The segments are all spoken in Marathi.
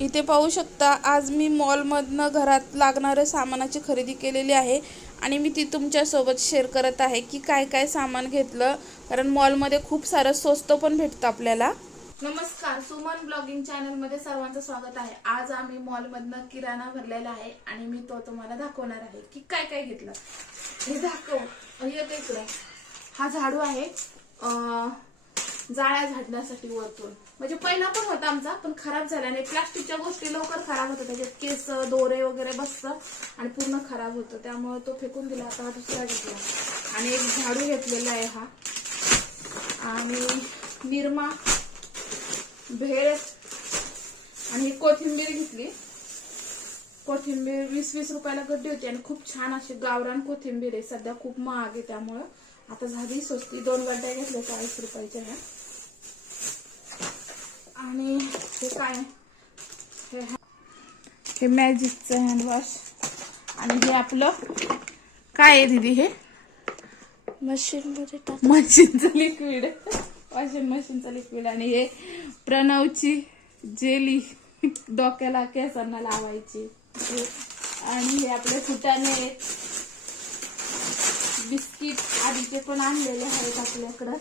इथे पाहू शकता आज मी मॉलमधनं घरात लागणाऱ्या सामानाची खरेदी केलेली आहे आणि मी ती तुमच्यासोबत शेअर करत आहे की काय काय सामान घेतलं कारण मॉलमध्ये खूप सारं स्वस्त पण भेटतं आपल्याला. नमस्कार सुमन ब्लॉगिंग चॅनलमध्ये सर्वांचं स्वागत आहे. आज आम्ही मॉलमधनं किराणा भरलेला आहे आणि मी तो तुम्हाला दाखवणार आहे की काय काय घेतलं. हे दाखव. येत इकडे. हा झाडू आहे जाळ्या झाडण्यासाठी वरतून. म्हणजे पहिला पण होता आमचा पण खराब झाला आणि प्लास्टिकच्या गोष्टी लवकर खराब होतात. त्याच्यात केस दोरे वगैरे बसतं आणि पूर्ण खराब होतं. त्यामुळे तो फेकून दिला. आता दुसरा घेतला. आणि एक झाडू घेतलेला आहे हा. आणि निरमा भेळ आणि ही कोथिंबीर घेतली. कोथिंबीर वीस वीस रुपयाला गड्डी होती आणि खूप छान अशी गावरान कोथिंबीर आहे. सध्या खूप महाग आहे त्यामुळं. आता झाली स्वस्ती. दोन गड्ड्या घेतल्या चाळीस रुपयाच्या ह्या. हे काय? हे हे मॅजिकचं हँडवॉश. आणि हे आपलं काय आहे दीदी हे? मशीन मध्ये टाक. मशीनचं लिक्विड. वॉशिंग मशीनचं लिक्विड. आणि हे प्रणवची जेली डोक्याला केसांना लावायची. आणि हे आपले आहेत. बिस्किट आधीचे पण आणलेले आहेत आपल्याकडं.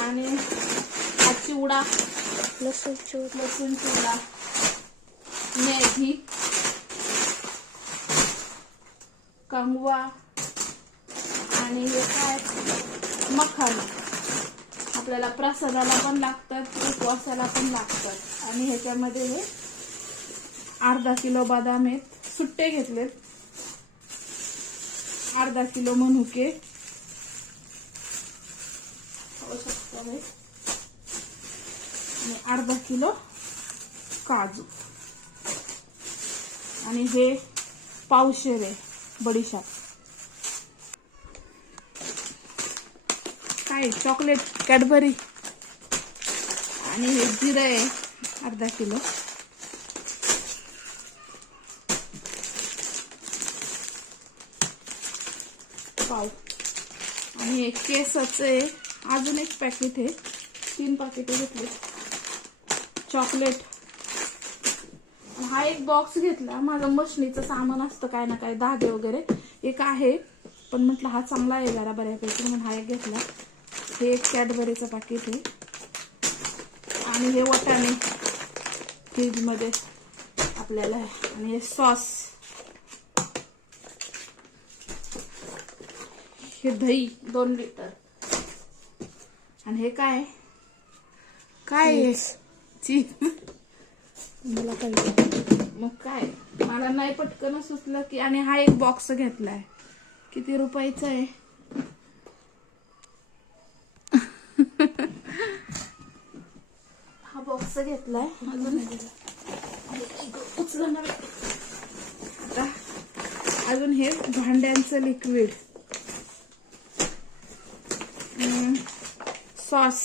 आणि हा चिवडा लसूण चूर लसूण चुरा मेथी. कंगवा. आणि हे काय? मखान. आपल्याला प्रसादाला पण लागतात उपवासाला पण लागतात. आणि ह्याच्यामध्ये हे अर्धा किलो बदाम आहेत. सुट्टे घेतलेत. अर्धा किलो मनुके. पाहू शकता आणि अर्धा किलो काजू. आणि हे पावशेर आहे बडीशाप. काय चॉकलेट कॅडबरी. आणि हे जिरं आहे अर्धा किलो. पाव. आणि हे केसाचं आहे अजून एक पॅकेट आहे. तीन पाकिटे घेतले चॉकलेट. हा एक बॉक्स घेतला. माझं मशनीचं सामान असतं काय ना काय धागे वगैरे. एक आहे. पण म्हटलं हा चांगला आहे जरा बऱ्यापैकी म्हणून हा एक घेतला. हे एक कॅडबरीचं पाकिट आहे. आणि हे वटाणे फ्रीजमध्ये आपल्याला. आणि हे सॉस. हे दही दोन लिटर आणि हे काय? काय मला पाहिजे मग काय? मला नाही पटकन सुचलं की आणि हा एक बॉक्स घेतलाय. किती रुपयाचा आहे? हा बॉक्स घेतलाय. अजून आता अजून हे भांड्यांचं लिक्विड सॉस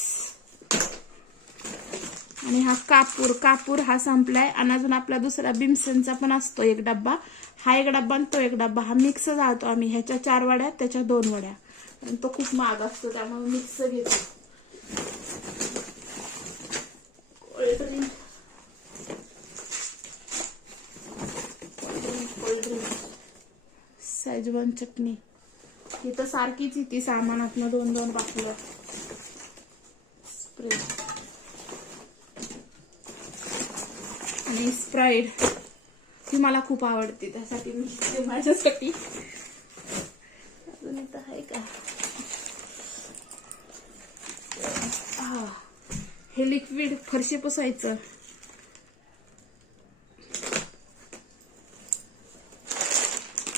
आणि हा कापूर कापूर हा संपलाय. आणि अजून आपला दुसरा बिमसेनचा पण असतो एक डब्बा. हा एक डब्बा आणि तो एक डब्बा. हा मिक्स जातो आम्ही. ह्याच्या चार वड्या त्याच्या दोन वड्या. आणि तो खूप महाग असतो त्यामुळे मिक्स घेतो. कोल्ड्रिंक. चटणी. ही तर सारखीच ती सामानातनं दोन दोन बाटल्या स्प्रे. आणि स्प्राईड ती मला खूप आवडते त्यासाठी मी ते माझ्यासाठी. अजून इथं आहे का? हा हे लिक्विड फरशी पुसायचं.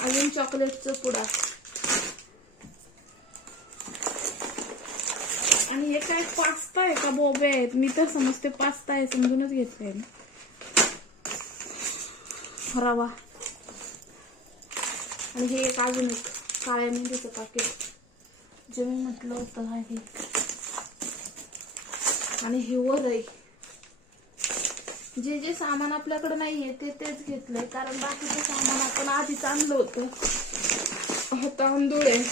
अजून चॉकलेटचं पुडा. आणि हे काय पास्ता आहे का? बोबे आहेत. मी तर समजते पास्ता आहे समजूनच घेतलंय रवा आणि हे एक अजून एक काळ्या मेहंदीचं पाकिट जे मी म्हटलं होतं आहे. आणि हे वर आहे जे जे सामान आपल्याकडे नाहीये ते तेच घेतलंय. कारण बाकीचं सामान आपण आधीच आणलं होतं. हा तांदूळ आहे.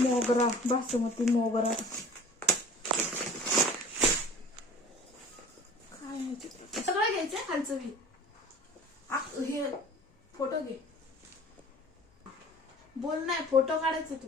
मोगरा बासमती मोगरा. काय सगळं घ्यायचंय खालचं घे आ- हे फोटो घे. बोल नाही फोटो काढायचे तू.